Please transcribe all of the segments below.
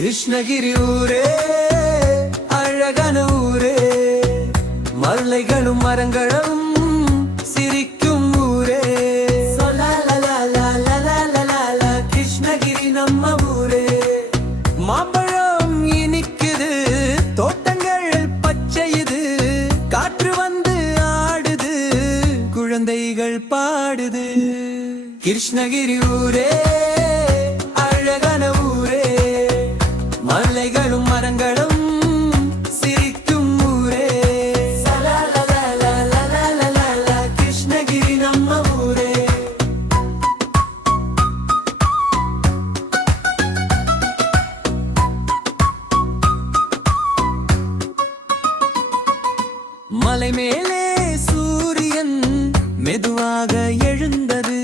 கிருஷ்ணகிரி ஊரே அழகான ஊரே, மல்லைகளும் மரங்களும் சிரிக்கும் ஊரே. கிருஷ்ணகிரி நம்ம ஊரே. மாம்பழம் இனிக்குது, தோட்டங்கள் பச்சையுது, காற்று வந்து ஆடுது, குழந்தைகள் பாடுது. கிருஷ்ணகிரி ஊரே அழகான ஊரே, மலைகளும் மரங்களும் சிரிக்கும் ஊரே. கிருஷ்ணகிரி நம்ம ஊரே. மலை மேலே சூரியன் மெதுவாக எழுந்தது,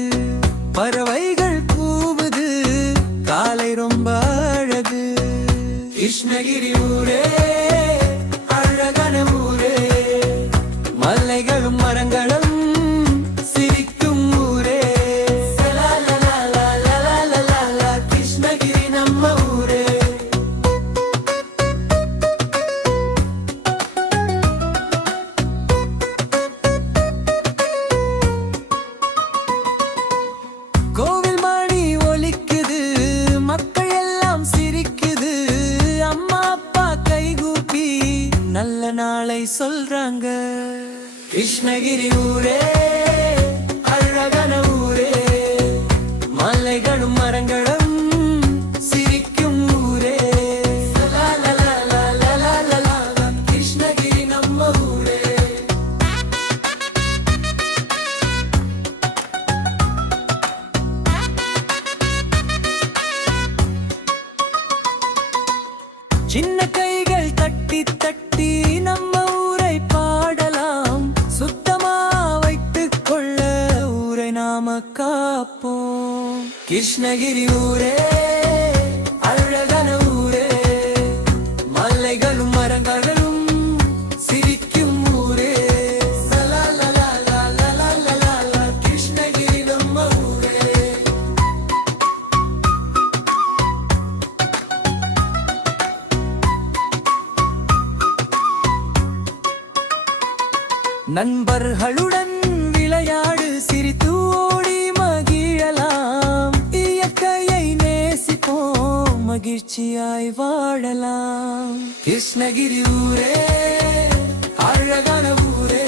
பறவைகள் கூவுது, காலை ரொம்ப அழகு. கிருஷ்ணகிரி ஊரே அழகான ஊரே, மலைகளும் மரங்களும் சிரிக்கும் ஊரே. கிருஷ்ணகிரி நம்ம ஊரே. கோவில் மணி ஒலிக்குது, மக்கள் எல்லாம் சிரிக்குது, அம்மா அப்பா கைகூப்பி நல்ல நாளை சொல்றாங்க. கிருஷ்ணகிரி ஊரே அழகான ஊரே, மலைகளும் மரங்களும் சிரிக்கும் ஊரே. கிருஷ்ணகிரி நம்ம ஊரே. சின்ன கைகள் தட்டி தட்டி நம்ம ஊரை பாடலாம், சுத்தமா வைத்துக் கொள்ள ஊரை நாம காப்போம். கிருஷ்ணகிரி ஊரே அழகான ஊரே, மலைகளும் மரங்களும் சிரிக்கும் ஊரே. கிருஷ்ணகிரி நம்ம ஊரே. நண்பர்களுடன் விளையாடு, சிரித்து ஓடி மகிழலாம், இயற்கையை நேசிப்போம், மகிழ்ச்சியாய் வாழலாம். கிருஷ்ணகிரி ஊரே அழகான ஊரே,